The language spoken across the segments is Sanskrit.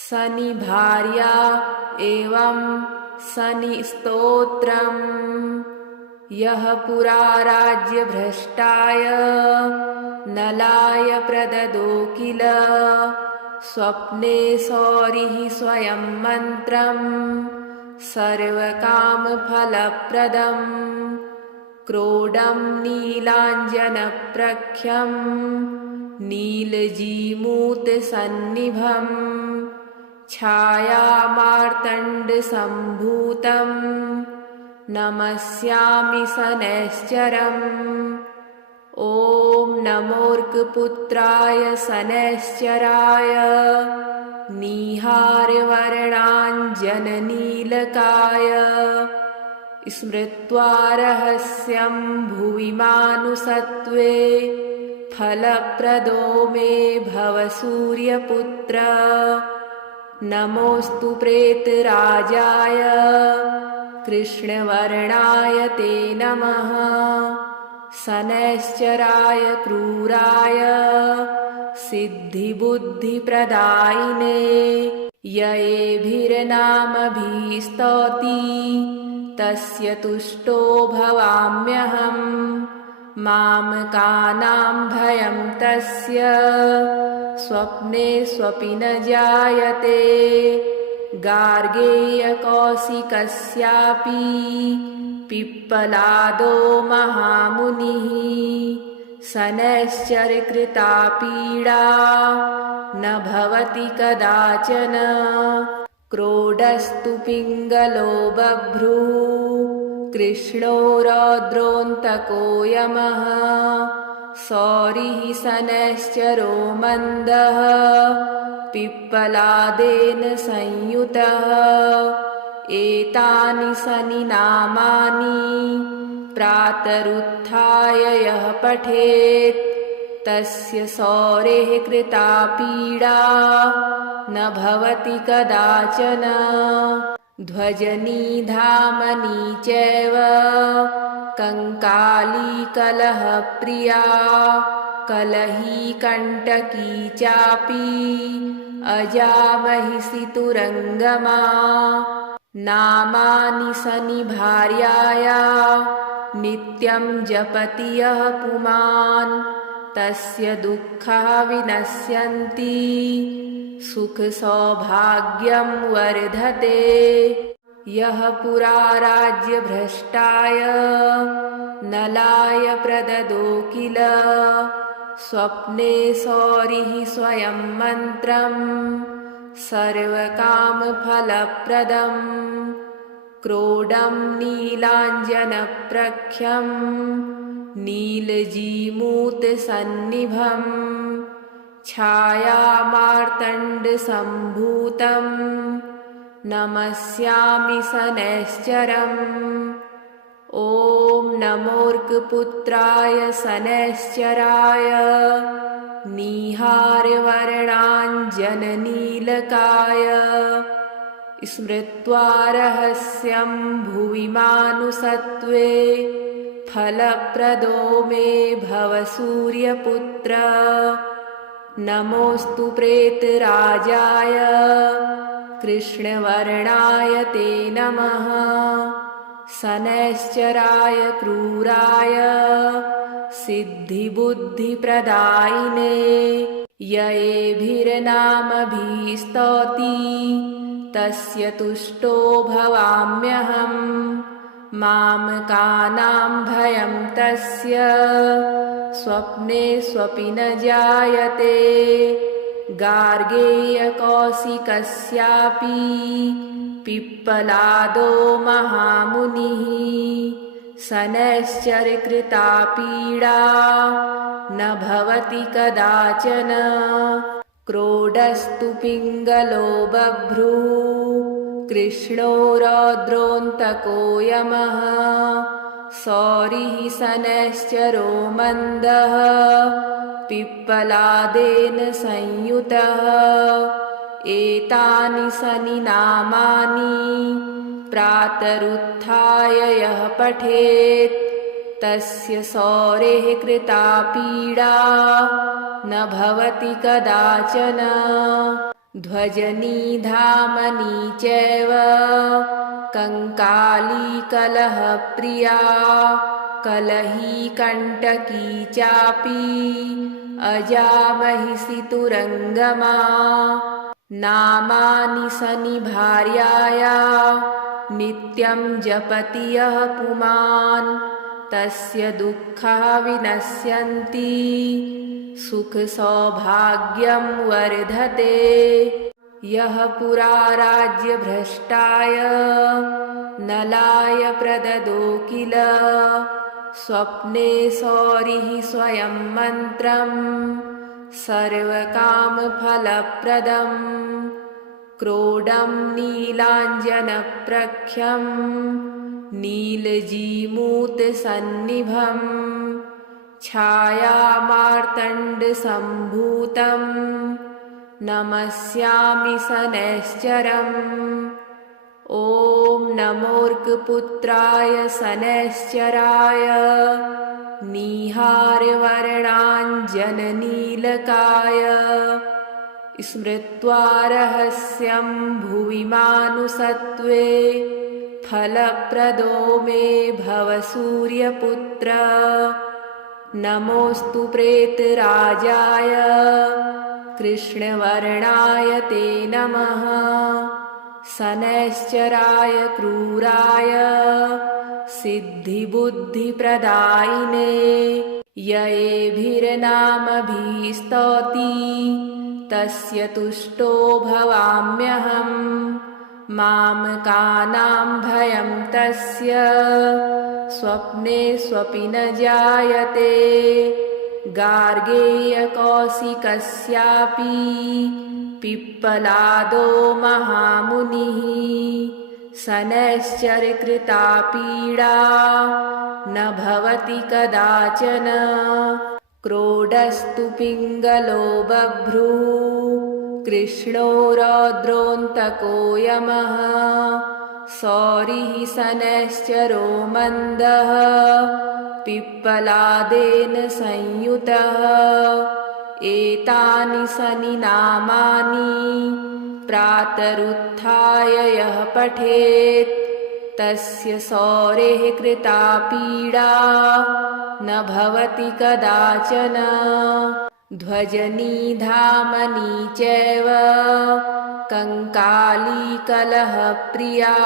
शनि भार्या एवं शनि स्तोत्रम्। यः पुरा राज्यभ्रष्टाय नलाय प्रददो किल स्वप्ने सौरिः स्वयं मन्त्रम् सर्वकामफलप्रदम्। क्रोडं नीलाञ्जनप्रख्यं नीलजीमूतसन्निभम् छायामार्तण्डसम्भूतं नमस्यामि शनैश्चरम्। ॐ नमोऽर्कपुत्राय शनैश्चराय निहारवर्णाञ्जननीलकाय स्मृत्वा रहस्यं भुवि मानुषत्वे फलप्रदो मे भव सूर्यपुत्र। नमोऽस्तु प्रेतराजाय कृष्णवर्णाय ते नमः। शनैश्चराय क्रूराय सिद्धिबुद्धिप्रदायिने ययेभिर्नामभिस्तौति तस्य तुष्टो भवाम्यहम्। मामकानां भयं तस्य स्वप्ने स्वपि न जायते। गार्गेयकौशिकस्यापि पिप्पलादो महामुनिः शनैश्चरकृता पीडा न भवति कदाचन। क्रोडस्तु पिङ्गलो बभ्रुः कृष्णो रौद्रोऽन्तको यमः। सौरिः शनैश्चरो मन्दः पिप्पलादेन संयुतः। एतानि शनिनामानि प्रातरुत्थाय यः पठेत् तस्य सौरेः कृता पीडा न भवति कदाचन। ध्वजनिधामनि चैव कंकाली कलहप्रिया कलही कण्टकी चापि अजामहिषि तुरङ्गमा। नामानि शनिभार्याया नित्यं जपति यः पुमान् तस्य दुःखा विनश्यन्ति सुखसौभाग्यं वर्धते। यः पुरा राज्यभ्रष्टाय नलाय प्रददो किल स्वप्ने सौरिः स्वयं मन्त्रम् सर्वकामफलप्रदम्। क्रोडं नीलाञ्जनप्रख्यं नीलजीमूतसन्निभम् छायामार्तण्डसम्भूतं नमस्यामि शनैश्चरम्। ॐ नमोऽर्कपुत्राय शनैश्चराय निहारवर्णाञ्जननीलकाय स्मृत्वा रहस्यं भुवि मानुषत्वे फलप्रदो मे भव सूर्यपुत्र। नमोऽस्तु प्रेतराजाय कृष्णवर्णाय ते नमः। शनैश्चराय क्रूराय सिद्धिबुद्धिप्रदायिने ययेभिर्नामभिस्तौति तस्य तुष्टो भवाम्यहम्। मामकानां भयं तस्य स्वप्ने स्वपि न जायते। गार्गेयकौशिकस्यापि पिप्पलादो महामुनिः शनैश्चरकृता पीडा न भवति कदाचन। क्रोडस्तु पिङ्गलो बभ्रुः कृष्णो रौद्रोऽन्तको यमः। सौरिः शनैश्चरो मन्दः पिप्पलादेन संयुतः। एतानि शनिनामानि प्रातरुत्थाय यः पठेत् तस्य सौरेः कृता पीडा न भवति कदाचन। ध्वजनिधामनि चैव कंकाली कलहप्रिया कलही कंटकी चापि अजामहिषि तुरंगमा नामानि सनिभार्याया नित्यं जपति यः पुमान् तस्य दुःखः विनश्यन्ति सुख सौभाग्यं वर्धते। यः पुरा राज्यभ्रष्टाय नलाय प्रददो किल स्वप्ने सौरिः स्वयं मन्त्रं सर्वकामफलप्रदम् क्रोडं नीलाञ्जनप्रख्यं नीलजीमूतसन्निभं छायामार्तण्डसम्भूतं नमस्यामि शनैश्चरम्। ॐ नमोऽर्कपुत्राय शनैश्चराय निहारवर्णाञ्जननीलकाय स्मृत्वा रहस्यं भुवि मानुषत्वे फलप्रदो मे भव सूर्यपुत्र। नमोऽस्तु प्रेतराजाय कृष्णवर्णाय ते नमः शनैश्चराय क्रूराय सिद्धिबुद्धिप्रदायिने ययेभिर्नामभिस्तौति तस्य तुष्टो भवाम्यहम् मामकानां भयं तस्य स्वप्ने स्वपि न जायते। गार्गेयकौशिकस्यापि पिप्पलादो महामुनिः शनैश्चरकृता पीडा न भवति कदाचन। क्रोडस्तु पिङ्गलो बभ्रुः कृष्णो रौद्रोऽन्तको यमः सौरिः शनैश्चरो मन्दः पिप्पलादेन संयुतः। एतानि शनिनामानि प्रातरुत्थाय यः पठेत् तस्य सौरेः कृता पीडा न भवति कदाचन। ध्वजनिधामनि चैव कंकाली कलहप्रिया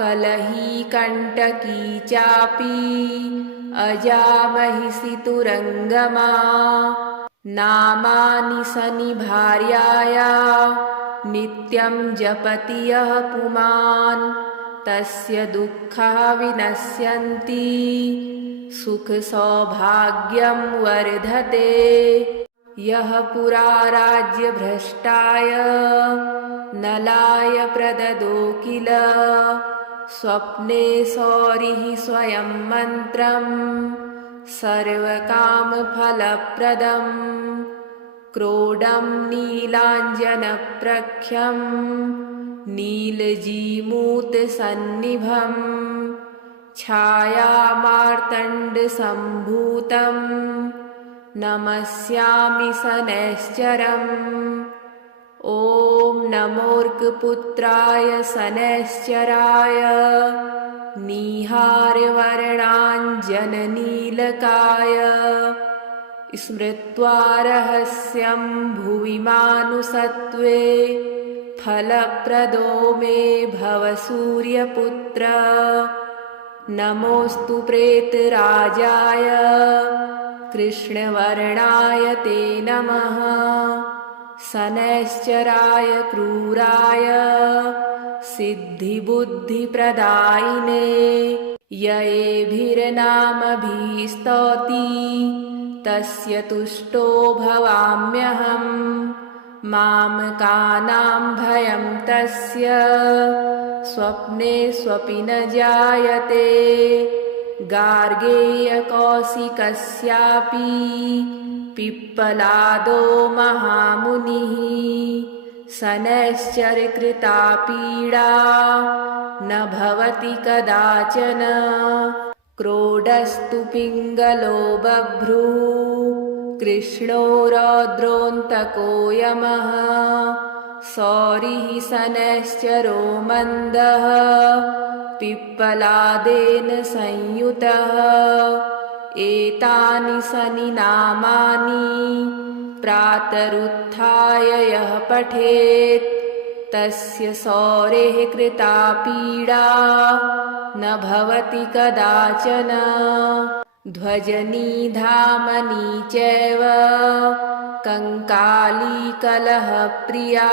कलही कंटकी चापि अजामहिषि तुरंगमा नामानि सनिभार्याया नित्यं जपति यः पुमान् तस्य दुःखः विनश्यन्ति सुख सौभाग्यं वर्धते। यः पुरा राज्यभ्रष्टाय नलाय प्रददो किल स्वप्ने सौरिः स्वयं मन्त्रं सर्वकामफलप्रदम् क्रोडं नीलाञ्जनप्रख्यं नीलजीमूतसन्निभं छायामार्तण्डसम्भूतं नमस्यामि शनैश्चरम्। ॐ नमोऽर्कपुत्राय शनैश्चराय निहारवर्णाञ्जननीलकाय स्मृत्वा रहस्यं भुवि मानुषत्वे फलप्रदो मे भव सूर्यपुत्र। नमोऽस्तु प्रेतराजाय कृष्णवर्णाय ते नमः शनैश्चराय क्रूराय सिद्धिबुद्धिप्रदायिने ययेभिर्नामभिस्तौति तस्य तुष्टो भवाम्यहम् मामकानां भयं तस्य स्वप्ने स्वपि न जायते। गार्गेयकौशिकस्यापि पिप्पलादो महामुनिः शनैश्चरकृता पीडा न भवति कदाचन। क्रोडस्तु पिङ्गलो बभ्रुः कृष्णो रौद्रोऽन्तको यमः सौरिः शनैश्चरो मन्दः पिप्पलादेन संयुतः एतानि शनि नामानि प्रातरुत्थाय यः पठेत् तस्य सौरेः कृता पीडा न भवति कदाचन। ध्वजनिधामनि चैव कंकाली कलहप्रिया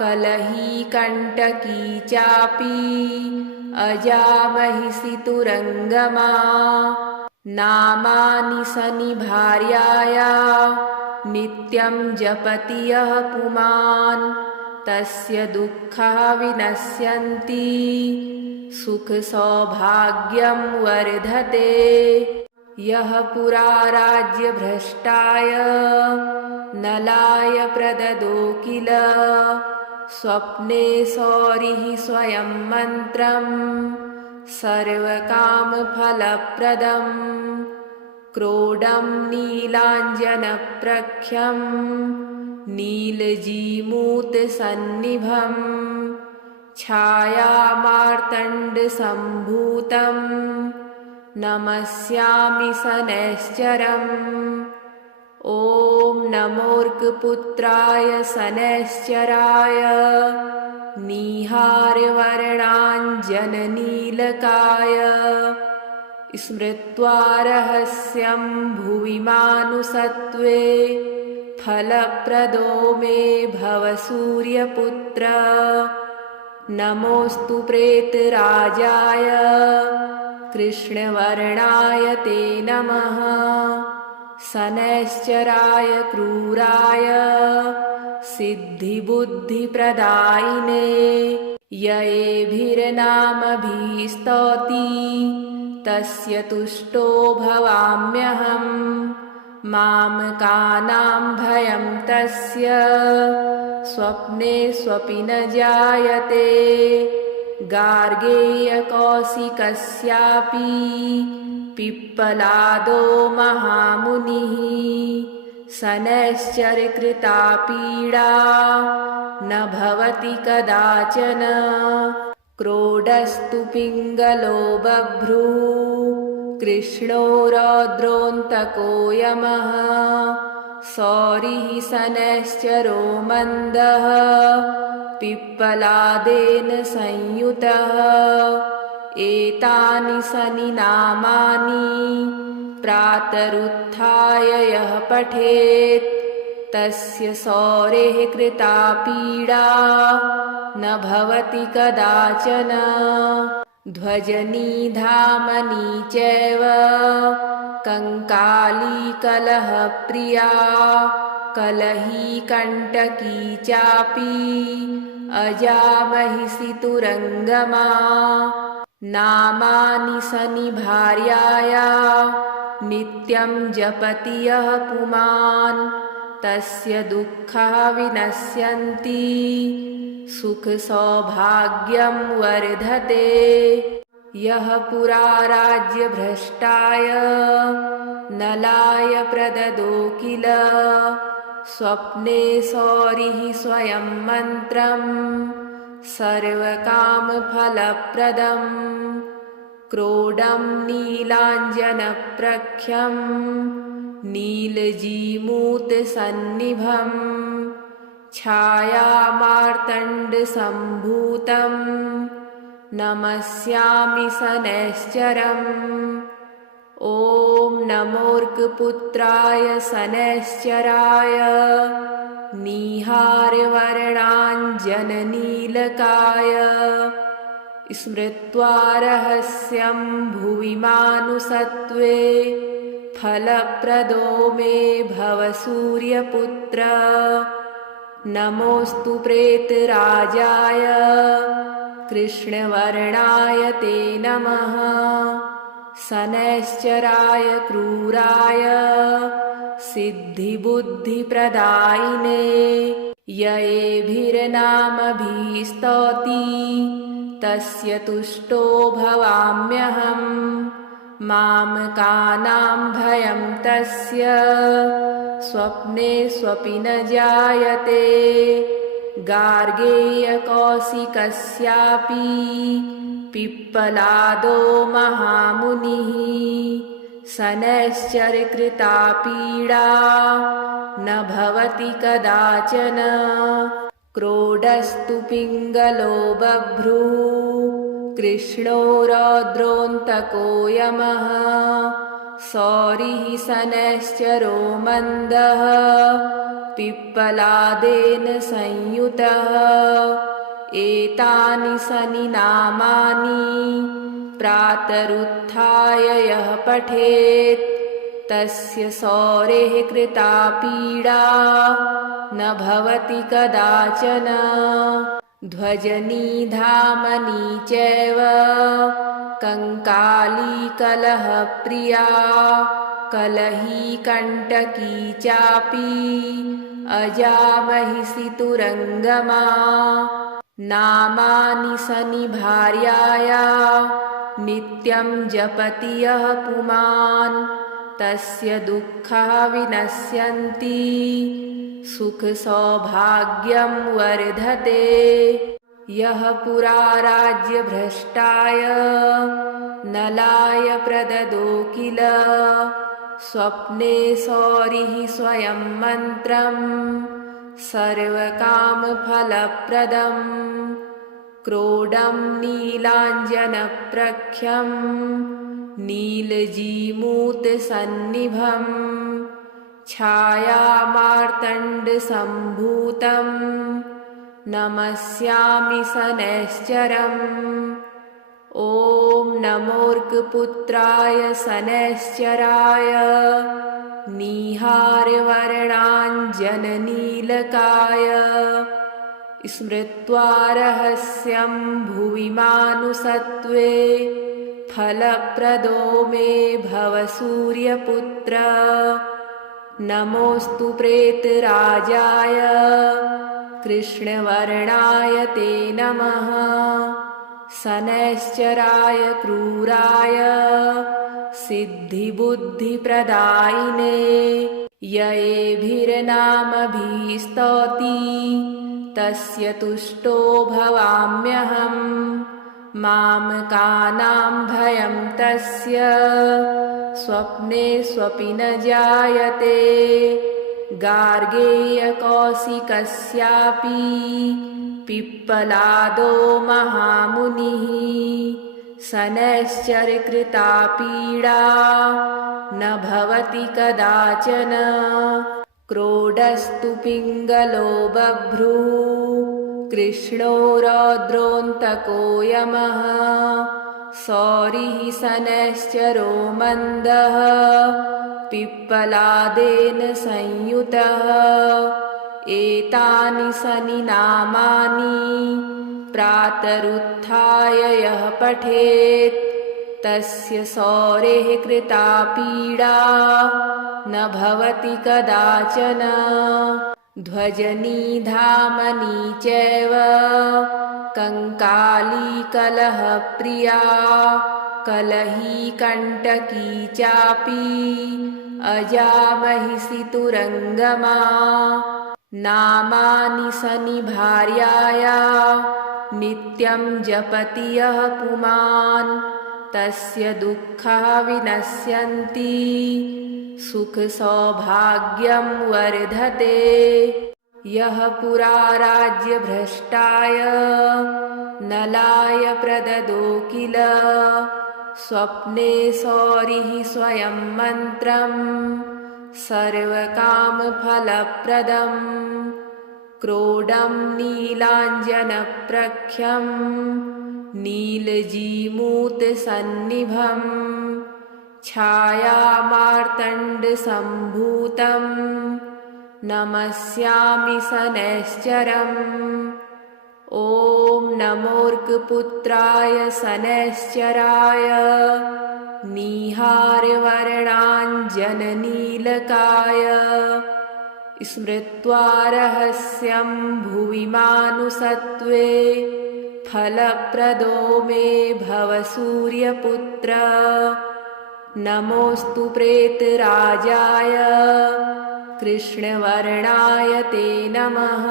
कलही कंटकी चापि अजामहिषि तुरंगमा। नामानि शनिभार्याया नित्यं जपति यः पुमान् तस्य दुःखः विनश्यन्ति सुख सौभाग्यं वर्धते। यः पुरा राज्यभ्रष्टाय नलाय प्रददो किल स्वप्ने सौरिः स्वयं मन्त्रं सर्वकामफलप्रदम्। क्रोडं नीलाञ्जनप्रख्यं नीलजीमूतसन्निभं छायामार्तण्डसम्भूतं नमस्यामि शनैश्चरम्। ॐ नमोऽर्कपुत्राय शनैश्चराय निहारवर्णाञ्जननीलकाय स्मृत्वा रहस्यं भुवि मानुषत्वे फलप्रदो मे भव सूर्यपुत्र। नमोऽस्तु प्रेतराजाय कृष्णवर्णाय ते नमः। शनैश्चराय क्रूराय सिद्धिबुद्धिप्रदायिने ययेभिर्नामभिस्तौति तस्य तुष्टो भवाम्यहम्। मामकानां भयं तस्य स्वप्ने स्वपि न जायते। गार्गेयकौशिकस्यापि पिप्पलादो महामुनिः शनैश्चरकृता पीडा न भवति कदाचन। क्रोडस्तु पिङ्गलो बभ्रुः कृष्णो रौद्रोऽन्तको यमः सौरिः शनैश्चरो मन्दः पिप्पलादेन संयुतः। एतानि शनि नामानि प्रातरुत्थाय यः पठेत् तस्य सौरेः कृता पीडा न भवति कदाचन। ध्वजनिधामनि चैव कंकाली कलहप्रिया कलही कंटकी चापि अजामहिषि तुरंगमा। नामानि शनिभार्याया नित्यं जपति यः पुमान् तस्य दुःखः विनश्यन्ति सुख सौभाग्यं वर्धते। यः पुरा राज्यभ्रष्टाय नलाय प्रददो किल स्वप्ने सौरिः स्वयं मन्त्रं सर्वकामफलप्रदम्। क्रोडं नीलाञ्जनप्रख्यं नीलजीमूतसन्निभं छायामार्तण्डसम्भूतं नमस्यामि शनैश्चरम्। ॐ नमोऽर्कपुत्राय शनैश्चराय निहारवर्णाञ्जननीलकाय स्मृत्वा रहस्यं भुवि मानुषत्वे फलप्रदो मे भव सूर्यपुत्र। नमोऽस्तु प्रेतराजाय कृष्णवर्णाय ते नमः। शनैश्चराय क्रूराय सिद्धिबुद्धिप्रदायिने ययेभिर्नामभिस्तौति तस्य तुष्टो भवाम्यहम्। मामकानां भयं तस्य स्वप्ने स्वपि न जायते। गार्गेयकौशिकस्यापि पिप्पलादो महामुनिः शनैश्चरकृता पीडा न भवति कदाचन। क्रोडस्तु पिङ्गलो बभ्रुः कृष्णो रौद्रोऽन्तको यमः सौरिः शनैश्चरो मन्दः पिप्पलादेन संयुतः। एतानि शनिनामानि प्रातरुत्थाय यः पठेत् तस्य सौरेः कृता पीडा न भवति कदाचन। ध्वजनी धामनी चैव कंकाली कलहप्रिया कलही कंटकी चापि अजामहिषि तुरंगमा। नामानि शनिभार्याया नित्यं जपति यः पुमान् तस्य दुःखः विनश्यन्ति सुखसौभाग्यं वर्धते। यः पुरा राज्यभ्रष्टाय नलाय प्रददो किल स्वप्ने सौरिः स्वयं मन्त्रम् सर्वकामफलप्रदम्। क्रोडं नीलाञ्जनप्रख्यं नीलजीमूतसन्निभम् छायामार्तण्डसम्भूतं नमस्यामि शनैश्चरम्। ॐ नमोऽर्कपुत्राय शनैश्चराय नीहारवर्णाञ्जननीलकाय स्मृत्वा रहस्यं भुवि मानुषत्वे फलप्रदो मे भव सूर्यपुत्र। नमोऽस्तु प्रेतराजाय कृष्णवर्णाय ते नमः शनैश्चराय क्रूराय सिद्धिबुद्धिप्रदायिने ययेभिर्नामभिस्तौति तस्य तुष्टो भवाम्यहम्। मामकानां भयं तस्य स्वप्ने स्वपि न जायते। गार्गेयकौशिकस्यापि पिप्पलादो महामुनिः शनैश्चरकृता पीडा न भवति कदाचन। क्रोडस्तु पिङ्गलो बभ्रुः कृष्णो रौद्रोऽन्तको यमः सौरिः शनैश्चरो मन्दः पिप्पलादेन संयुतः। एतानि शनिनामानि प्रातरुत्थाय यः पठेत् तस्य सौरेः कृता पीडा न भवति कदाचन। ध्वजनी धामनी चैव कंकाली कलहप्रिया कलही कंटकी चापि अजामहिषि तुरंगमा। नामानि शनिभार्याया नित्यं जपति यः पुमान् तस्य दुःखः विनश्यन्ति सुखसौभाग्यं वर्धते। यः पुरा राज्यभ्रष्टाय नलाय प्रददो किल स्वप्ने सौरिः स्वयं मन्त्रम् सर्वकामफलप्रदम्। क्रोडं नीलाञ्जनप्रख्यं नीलजीमूतसन्निभम् छायामार्तण्डसम्भूतं नमस्यामि शनैश्चरम्। ॐ नमोऽर्कपुत्राय शनैश्चराय नीहारवर्णाञ्जननीलकाय स्मृत्वा रहस्यं भुवि मानुषत्वे फलप्रदो मे भव सूर्यपुत्र। नमोऽस्तु प्रेतराजाय कृष्णवर्णाय ते नमः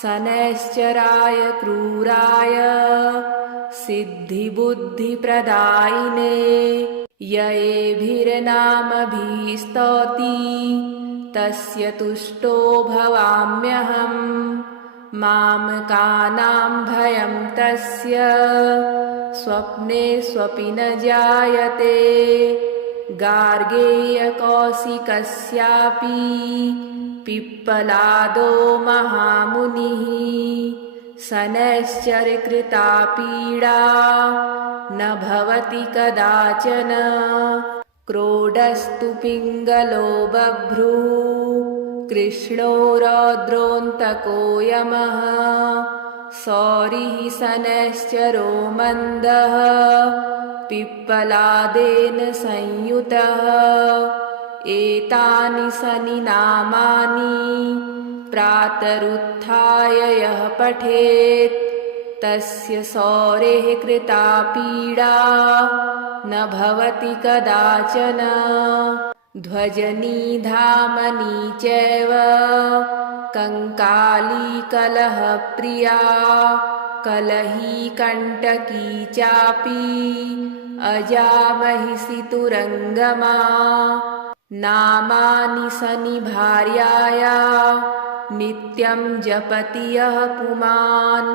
शनैश्चराय क्रूराय सिद्धिबुद्धिप्रदायिने ययेभिर्नामभिस्तौति तस्य तुष्टो भवाम्यहम् मामकानां भयं तस्य स्वप्ने स्वपि न जायते गार्गेयकौशिकस्यापि पिप्पलादो महामुनिः शनैश्चरकृता पीडा न भवति कदाचन क्रोडस्तु पिङ्गलो बभ्रुः कृष्णो रौद्रोऽन्तको यमः सौरिः शनैश्चरो मन्दः पिप्पलादेन संयुतः एतानि शनिनामानि प्रातरुत्थाय यः पठेत् तस्य सौरेः कृता पीडा न भवति कदाचन ध्वजनी धामनी चैव कंकाली कलहप्रिया कलही कंटकी चापि अजामहिषि तुरंगमा नामानि शनिभार्याया नित्यं जपति यः पुमान्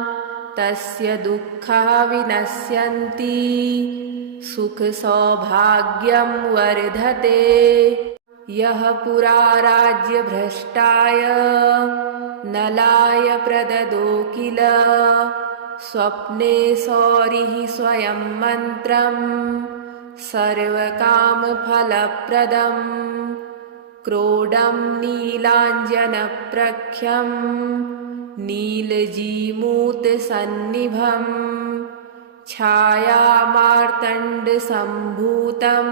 तस्य दुःखः विनश्यन्ति सुखसौभाग्यं वर्धते यः पुरा राज्यभ्रष्टाय नलाय प्रददो किल स्वप्ने सौरिः स्वयं मन्त्रम् सर्वकामफलप्रदम् क्रोडं नीलाञ्जनप्रख्यं नीलजीमूतसन्निभम् छायामार्तण्डसम्भूतं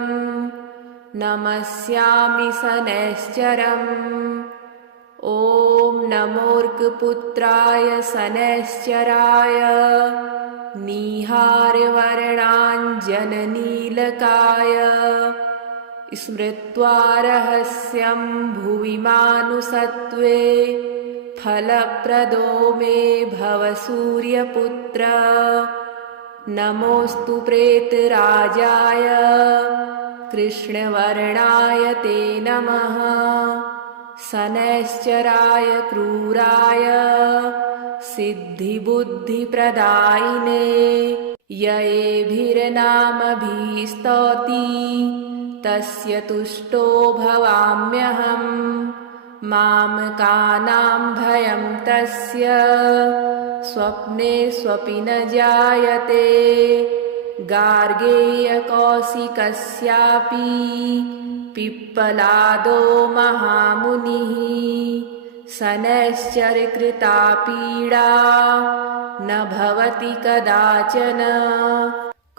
नमस्यामि शनैश्चरम् ॐ नमोऽर्कपुत्राय शनैश्चराय निहारवर्णाञ्जननीलकाय स्मृत्वा रहस्यं भुवि मानुषत्वे फलप्रदो मे भव सूर्यपुत्र नमोऽस्तु प्रेतराजाय कृष्णवर्णाय ते नमः शनैश्चराय क्रूराय सिद्धिबुद्धिप्रदायिने ययेभिर्नामभिस्तौति तस्य तुष्टो भवाम्यहम् मामकानां भयं तस्य स्वप्ने स्वपि न जायते गार्गेयकौशिकस्यापि पिप्पलादो महामुनिः शनैश्चरकृता पीडा न भवति कदाचन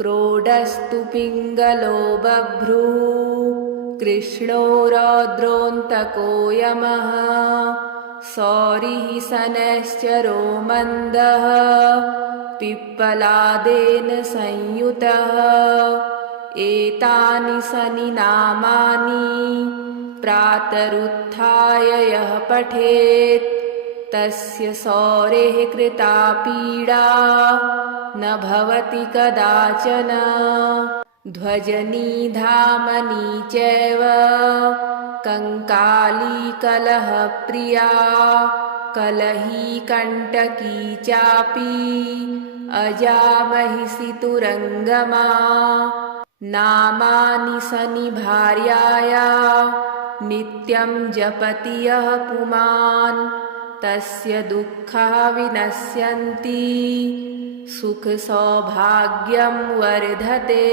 क्रोडस्तु पिङ्गलो बभ्रुः कृष्णो रौद्रोऽन्तको यमः सौरिः शनैश्चरो मन्दः पिप्पलादेन संयुतः एतानि शनिनामानि प्रातरुत्थाय यः पठेत् तस्य सौरेः कृता पीडा न भवति कदाचन ध्वजनी धामनी चैव कंकाली कलहप्रिया कलही कंटकी चापि अजामहिषि तुरंगमा नामानि शनिभार्याया नित्यं जपति यः पुमान् तस्य दुःखः विनश्यन्ति सुखसौभाग्यं वर्धते।